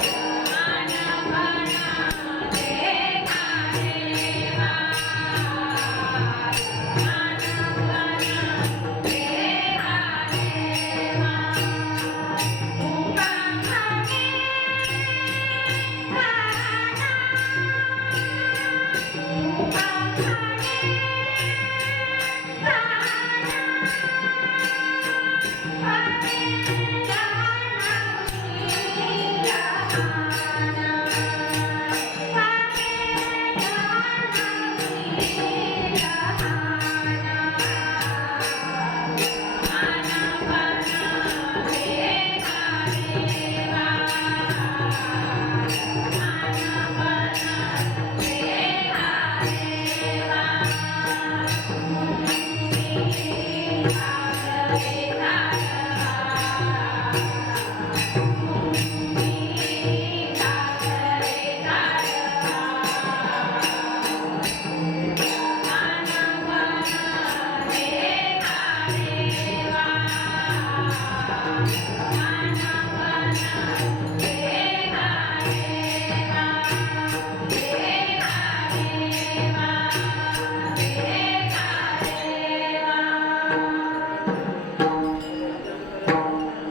Thank you.